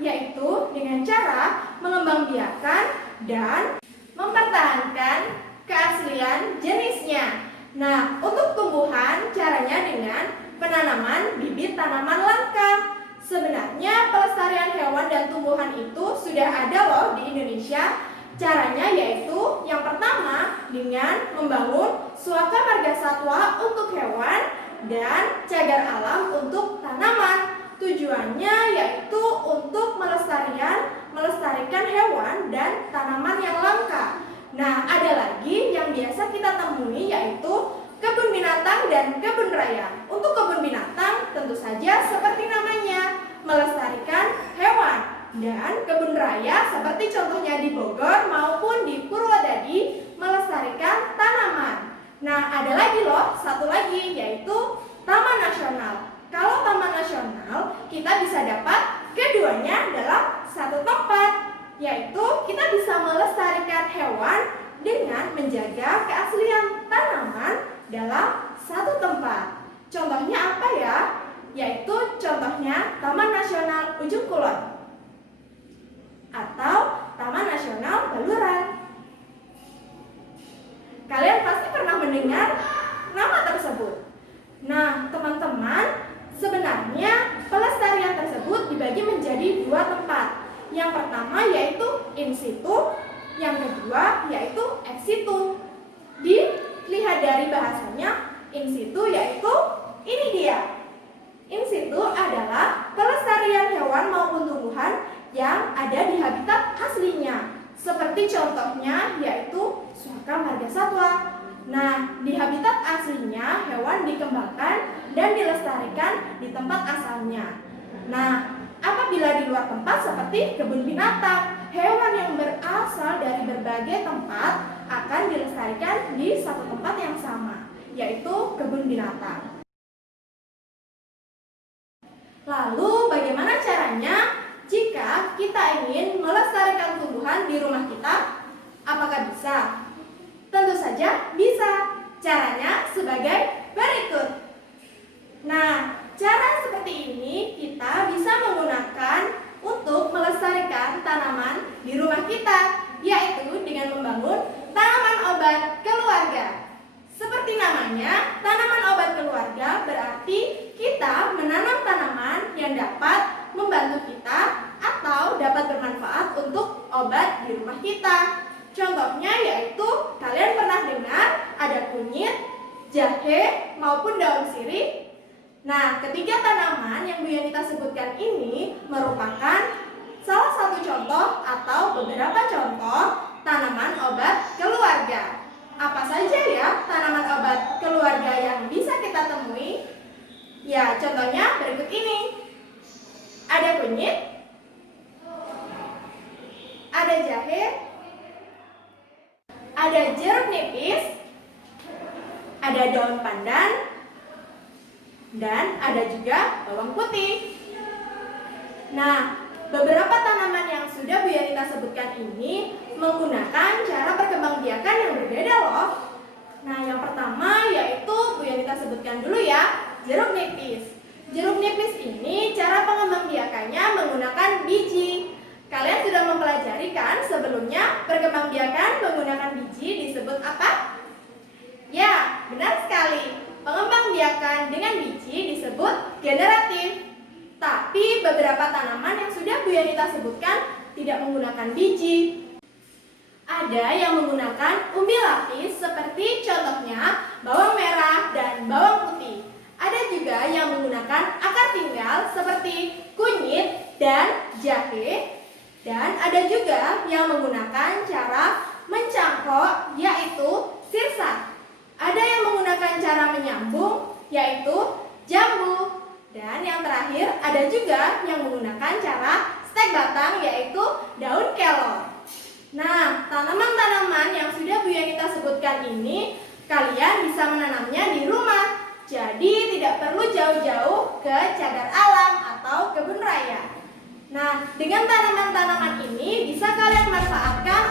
yaitu dengan cara mengembangbiakan dan mempertahankan keaslian jenisnya. Nah, untuk tumbuhan caranya dengan penanaman bibit tanaman langka. Sebenarnya pelestarian hewan dan tumbuhan itu sudah ada loh di Indonesia. Caranya yaitu yang pertama dengan membangun suaka margasatwa untuk hewan dan cagar alam untuk tanaman. Tujuannya yaitu untuk melestarikan hewan dan tanaman yang langka. Nah, ada lagi yang biasa kita temui yaitu kebun binatang dan kebun raya. Untuk kebun binatang tentu saja seperti namanya, melestarikan hewan. Dan kebun raya seperti contohnya di Bogor maupun di Purwodadi melestarikan tanaman. Nah, ada lagi loh, satu lagi yaitu Taman Nasional. Kalau Taman Nasional kita bisa dapat keduanya dalam satu tempat, yaitu kita bisa melestarikan hewan dengan menjaga keaslian tanaman dalam satu tempat. Contohnya apa ya? Yaitu contohnya Taman Nasional Ujung Kulon atau Taman Nasional Baluran. Kalian pasti pernah mendengar nama tersebut. Nah, teman-teman, sebenarnya pelestarian tersebut dibagi menjadi dua tempat. Yang pertama yaitu in situ, yang kedua yaitu ex situ. Dilihat dari bahasanya, in situ yaitu ini dia. In situ adalah pelestarian hewan maupun tumbuhan yang ada di habitat aslinya. Seperti contohnya yaitu suaka margasatwa. Nah, di habitat aslinya hewan dikembangkan dan dilestarikan di tempat asalnya. Nah, apabila di luar tempat seperti kebun binatang, hewan yang berasal dari berbagai tempat akan dilestarikan di satu tempat yang sama, yaitu kebun binatang. Lalu bagaimana caranya jika kita ingin melestarikan tumbuhan di rumah kita? Apakah bisa? Tentu saja bisa. Caranya sebagai berikut. Nah, cara seperti ini kita bisa menggunakan untuk melestarikan tanaman di rumah kita, yaitu dengan membangun tanaman obat keluarga. Seperti namanya, tanaman obat keluarga berarti kita menanam tanaman yang dapat membantu kita atau dapat bermanfaat untuk obat di rumah kita. Contohnya yaitu kalian pernah dengar ada kunyit, jahe, maupun daun sirih. Nah, ketiga tanaman yang Bu Yanita sebutkan ini merupakan salah satu contoh atau beberapa contoh tanaman obat keluarga. Apa saja ya tanaman obat keluarga yang bisa kita temui? Ya, contohnya berikut ini. Ada kunyit, ada jahe, ada jeruk nipis, ada daun pandan, dan ada juga bawang putih. Nah, beberapa tanaman yang sudah Bu Yanita sebutkan ini menggunakan cara perkembangbiakan yang berbeda loh. Nah, yang pertama yaitu Bu Yanita sebutkan dulu ya, jeruk nipis. Jeruk nipis ini cara pengembangbiakannya menggunakan biji. Kalian sudah mempelajari kan sebelumnya perkembangbiakan menggunakan biji disebut apa? Ya, benar sekali. Pengembangbiakan dengan biji disebut generatif. Tapi beberapa tanaman yang sudah Bu Yanita sebutkan tidak menggunakan biji. Ada yang menggunakan umbi lapis seperti contohnya bawang merah dan bawang putih. Ada juga yang menggunakan akar tinggal seperti kunyit dan jahe. Dan ada juga yang menggunakan cara mencangkok yaitu sirsa. Ada yang menggunakan cara menyambung yaitu jambu. Dan yang terakhir ada juga yang menggunakan cara stek batang yaitu daun kelor. Nah, tanaman-tanaman yang sudah Bu Yanita sebutkan ini kalian bisa menanamnya di rumah. Jadi tidak perlu jauh-jauh ke cagar alam atau kebun raya. Nah, dengan tanaman-tanaman ini bisa kalian manfaatkan